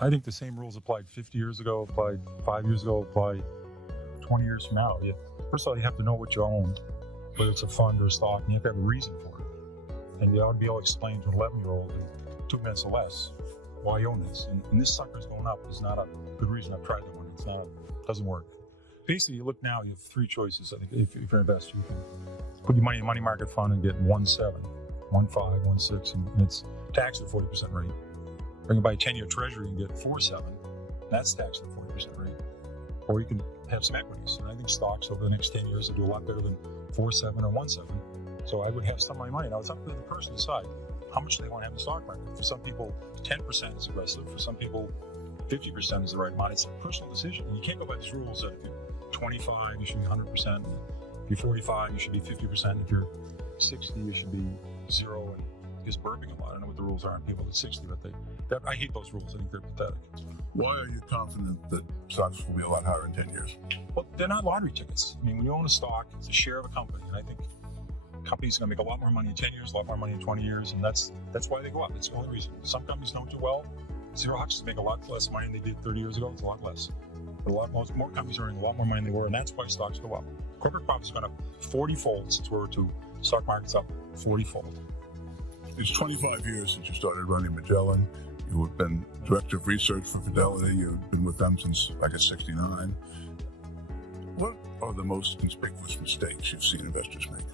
I think the same rules applied 50 years ago, applied 5 years ago, apply 20 years from now. First of all, you have to know what you own, whether it's a fund or a stock, and you have to have a reason for it. And you ought to be able to explain to an 11-year-old in 2 minutes or less why you own this. And this sucker's going up is not a good reason. I've tried that one. It doesn't work. Basically, you look now, you have 3 choices. I think if you're an investor, you can put your money in a money market fund and get 1.7, 1.5, 1.6, and it's taxed at 40% rate. Or you can buy a 10-year treasury and get 4.7, that's taxed at 40% rate. Or you can have some equities. And I think stocks over the next 10 years will do a lot better than 4.7 or 1.7. So I would have some of my money. Now, it's up to the person to decide how much they want to have in the stock market. For some people, 10% is aggressive. For some people, 50% is the right amount. It's a personal decision. And you can't go by these rules that if you're 25, you should be 100%. If you're 45, you should be 50%. If you're 60, you should be 0. And just burping a lot. I don't know what the rules are on people at 60, but I hate those rules. I think they're pathetic. Why are you confident that stocks will be a lot higher in 10 years? Well, they're not lottery tickets. I mean, when you own a stock, it's a share of a company. And I think companies are going to make a lot more money in 10 years, a lot more money in 20 years. And that's why they go up. It's the only reason. Some companies don't do well. Xerox make a lot less money than they did 30 years ago. It's a lot less. But more companies are earning a lot more money than they were. And that's why stocks go up. Corporate profits have gone up 40-fold since World War II. Stock market's up 40-fold. It's 25 years since you started running Magellan. You have been director of research for Fidelity. You've been with them since, I guess, 69. What are the most conspicuous mistakes you've seen investors make?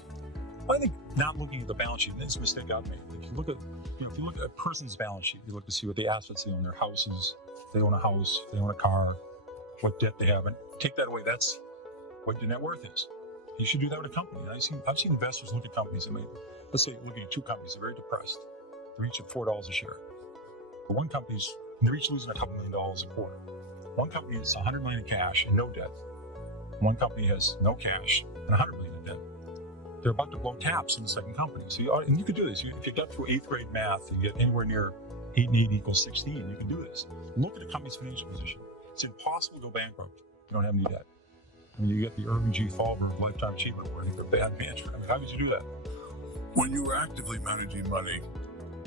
I think not looking at the balance sheet, and that's a mistake I've made. If you look at a person's balance sheet, you look to see what the assets they own, their houses, if they own a house, if they own a car, what debt they have, and take that away. That's what your net worth is. You should do that with a company. I've seen investors look at companies. Let's say looking at 2 companies, they're very depressed. They're each at $4 a share. But one company's, they're each losing a couple $1 million a quarter. One company has $100 million in cash and no debt. One company has no cash and $100 million in debt. They're about to blow taps in the second company. So you could do this. If you got through 8th grade math, you get anywhere near 8 and 8 equals 16. You can do this. Look at a company's financial position. It's impossible to go bankrupt if you don't have any debt. I mean, you get the Irving G. Thalberg Lifetime Achievement Award. I think they're bad management. I mean, how did you do that? When you were actively managing money,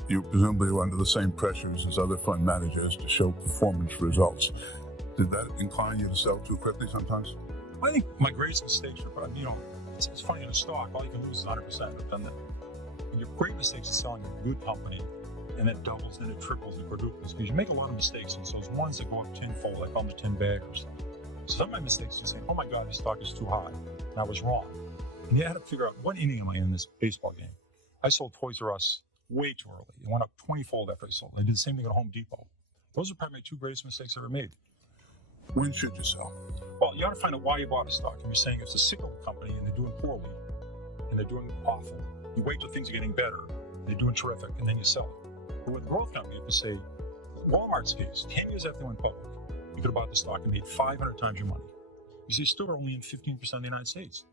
you presumably were under the same pressures as other fund managers to show performance results. Did that incline you to sell too quickly sometimes? I think my greatest mistakes were, it's funny in a stock, all you can lose is 100%. I've done that. And your great mistakes is selling a good company, and it doubles, and it triples, and quadruples, because you make a lot of mistakes. And so those ones that go up tenfold, I call them the 10 baggers. So some of my mistakes are saying, oh my God, this stock is too high, and I was wrong. And you had to figure out, what inning am I in this baseball game? I sold Toys R Us way too early. It went up 20-fold after I sold. I did the same thing at Home Depot. Those are probably my 2 greatest mistakes I ever made. When should you sell? Well, you ought to find out why you bought a stock. If you're saying it's a cyclical company and they're doing poorly, and they're doing awful, you wait till things are getting better, they're doing terrific, and then you sell it. But with a growth company, you have to say, Walmart's case, 10 years after they went public, you could have bought the stock and made 500 times your money. You say, still only in 15% of the United States.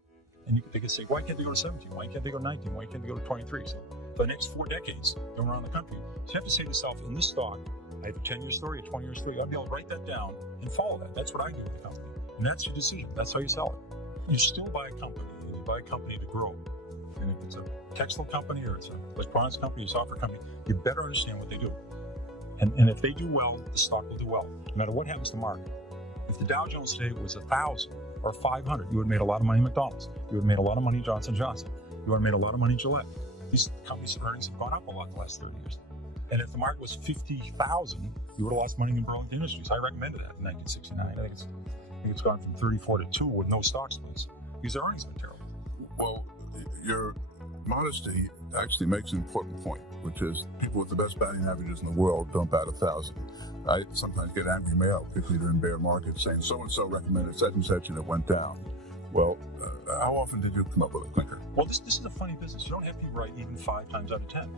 And they could say, why can't they go to 17? Why can't they go to 19? Why can't they go to 23? So for the next 4 decades, going around the country. So you have to say to yourself, in this stock, I have a 10-year story, a 20-year story. I'll be able to write that down and follow that. That's what I do with the company. And that's your decision. That's how you sell it. You still buy a company, and you buy a company to grow. And if it's a textile company or it's an electronics company or software company, you better understand what they do. And if they do well, the stock will do well, no matter what happens to the market. If the Dow Jones today was 1,000 or 500, you would have made a lot of money in McDonald's. You would have made a lot of money in Johnson & Johnson. You would have made a lot of money in Gillette. These companies' earnings have gone up a lot the last 30 years. And if the market was 50,000, you would have lost money in Burlington Industries. I recommended that in 1969. I think it's gone from 34 to 2 with no stock splits because their earnings have been terrible. Well, your modesty actually makes an important point, which is people with the best batting averages in the world don't bat 1,000. I sometimes get angry mail, particularly during bear markets, saying so-and-so recommended such and such and it went down. Well, how often did you come up with a clinker? Well, this is a funny business. You don't have to be right even 5 times out of 10.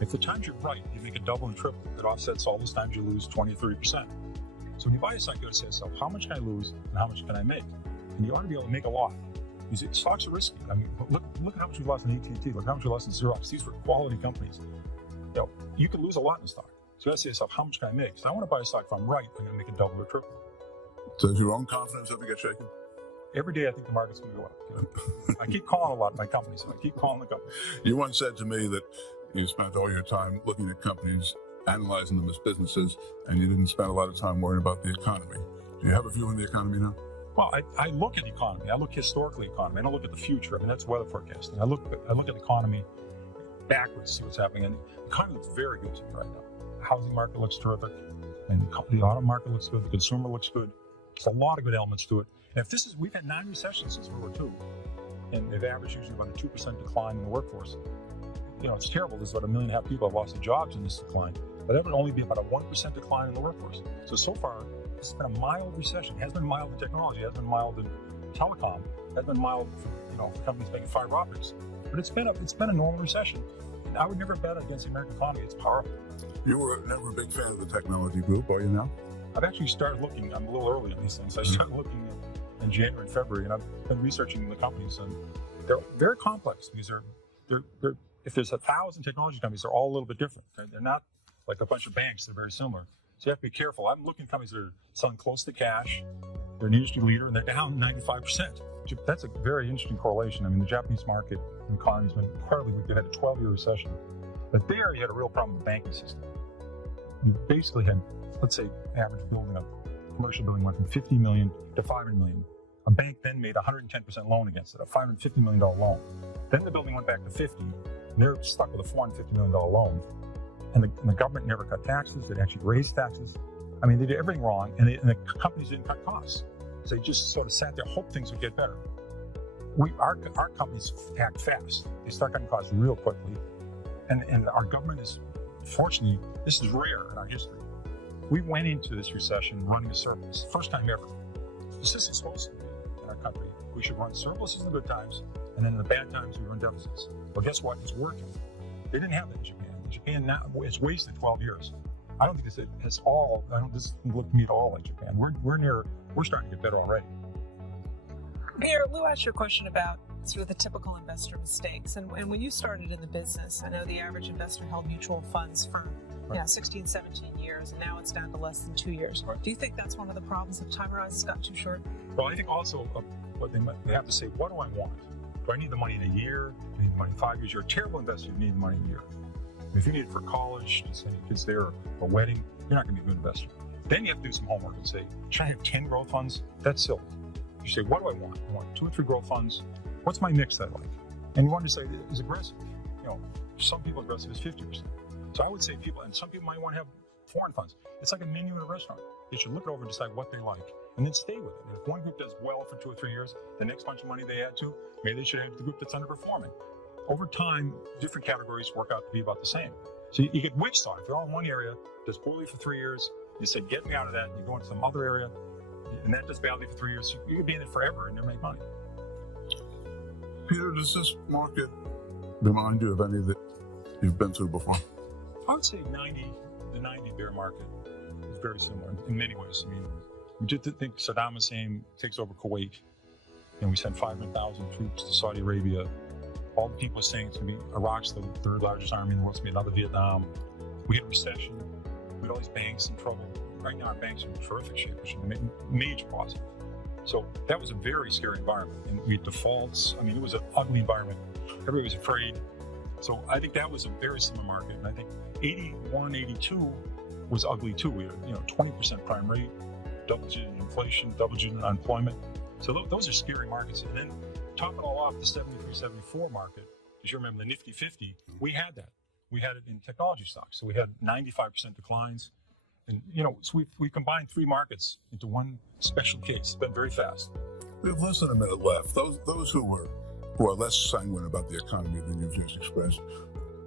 If the times you're right, you make a double and triple. It offsets all those times you lose 20 or 30%. So when you buy a stock, you got to say to yourself, how much can I lose and how much can I make? And you ought to be able to make a lot. Because stocks are risky. I mean, look at how much we lost in AT&T. Look how much we lost in Xerox. These were quality companies. You could lose a lot in a stock. So you got to say to yourself, how much can I make? So I want to buy a stock. If I'm right, I'm going to make a double or triple. Does your own confidence ever get shaken? Every day I think the market's going to go up. I keep calling a lot of my companies. So I keep calling the company. You once said to me that you spent all your time looking at companies analyzing them as businesses, and you didn't spend a lot of time worrying about the economy. Do you have a view on the economy now? Well, I look at the economy. I look historically at the economy. I don't look at the future. I mean, that's weather forecasting. I look at the economy backwards to see what's happening. And the economy looks very good to me right now. The housing market looks terrific. And the auto market looks good. The consumer looks good. There's a lot of good elements to it. And we've had 9 recessions since World War II. And they've averaged usually about a 2% decline in the workforce. You know, it's terrible. There's about 1.5 million people have lost their jobs in this decline. But that would only be about a 1% decline in the workforce. So far, it's been a mild recession. It has been mild in technology. It has been mild in telecom. It has been mild for companies making fiber optics. But it's been a normal recession. And I would never bet against the American economy. It's powerful. You were never a big fan of the technology group, are you now? I've actually started looking. I'm a little early on these things. I started looking in January and February, and I've been researching the companies, and they're very complex because they're if there's 1,000 technology companies, they're all a little bit different. They're not like a bunch of banks. They're very similar. So you have to be careful. I'm looking at companies that are selling close to cash. They're an industry leader, and they're down 95%. That's a very interesting correlation. I mean, the Japanese market and economy has been incredibly weak. They had a 12-year recession. But there, you had a real problem with the banking system. You basically had, let's say, average building, a commercial building went from 50 million to 500 million. A bank then made a 110% loan against it, a $550 million loan. Then the building went back to 50, and they're stuck with a $450 million loan. And the government never cut taxes. They actually raised taxes. I mean, they did everything wrong, and the companies didn't cut costs. So they just sort of sat there, hoped things would get better. Our companies act fast. They start cutting costs real quickly. And our government is, fortunately, this is rare in our history. We went into this recession running a surplus, first time ever. This isn't supposed to be in our country. We should run surpluses in the good times, and then in the bad times, we run deficits. Well, guess what? It's working. They didn't have that in Japan. Japan now it's wasted 12 years. I don't think this doesn't look to me at all like Japan. We're starting to get better already. Peter, Lou asked you a question about sort of the typical investor mistakes. And when you started in the business, I know the average investor held mutual funds for 16, 17 years, and now it's down to less than 2 years. Right. Do you think that's one of the problems if time horizons got too short? Well, I think also what they have to say, what do I want? Do I need the money in a year? Do I need the money in 5 years? You're a terrible investor, you need the money in a year. If you need it for college, to send your kids there, or a wedding, you're not going to be a good investor. Then you have to do some homework and say, should I have 10 growth funds? That's silly. You say, what do I want? I want 2 or 3 growth funds. What's my mix that I like? And you want to say is aggressive. Some people aggressive is 50%. So I would say and some people might want to have foreign funds. It's like a menu in a restaurant. They should look it over and decide what they like, and then stay with it. And if one group does well for 2 or 3 years, the next bunch of money they add to, maybe they should have the group that's underperforming. Over time, different categories work out to be about the same. So you get whipsawed. If you're all in one area, does poorly for 3 years, you say, get me out of that, and you go into some other area, and that does badly for 3 years. You could be in it forever and never make money. Peter, does this market remind you of any that you've been through before? I would say the 90 bear market is very similar in many ways. I mean, we did think Saddam Hussein takes over Kuwait, and we sent 500,000 troops to Saudi Arabia. All the people are saying it's going to be Iraq's the 3rd largest army in the world. It's going to be another Vietnam. We had a recession. We had all these banks in trouble. Right now, our banks are in terrific shape, which is major positive. So that was a very scary environment. And we had defaults. I mean, it was an ugly environment. Everybody was afraid. So I think that was a very similar market. And I think 81, 82 was ugly too. We had 20% prime rate, double-digit inflation, double-digit unemployment. So those are scary markets. And then top it all off, the 73, 74 market, as you remember, the Nifty 50, we had that. We had it in technology stocks. So we had 95% declines. And, so we combined 3 markets into one special case. It's been very fast. We have less than a minute left. Those who are less sanguine about the economy than you've just expressed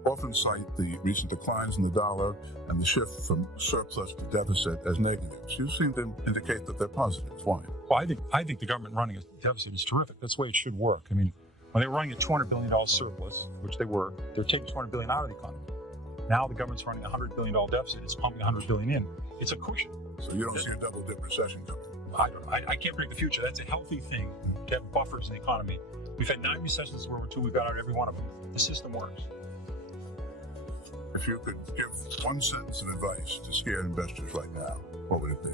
often cite the recent declines in the dollar and the shift from surplus to deficit as negatives. You seem to indicate that they're positives. Why? Well, I think the government running a deficit is terrific. That's the way it should work. I mean, when they were running a $200 billion surplus, which they're taking $200 billion out of the economy. Now the government's running a $100 billion deficit. It's pumping $100 billion in. It's a cushion. So you don't see a double-dip recession coming? I can't predict the future. That's a healthy thing to have buffers in the economy. We've had 9 recessions since World War II. We've got out every one of them. The system works. If you could give one sentence of advice to scared investors right now, what would it be?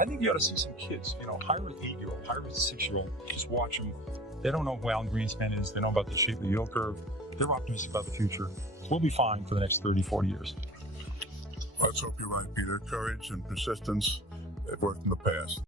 I think you ought to see some kids. Hire an 8-year-old, hire a 6-year-old. Just watch them. They don't know who Alan Greenspan is. They know about the shape of the yield curve. They're optimistic about the future. We'll be fine for the next 30, 40 years. Let's hope you're right, Peter. Courage and persistence have worked in the past.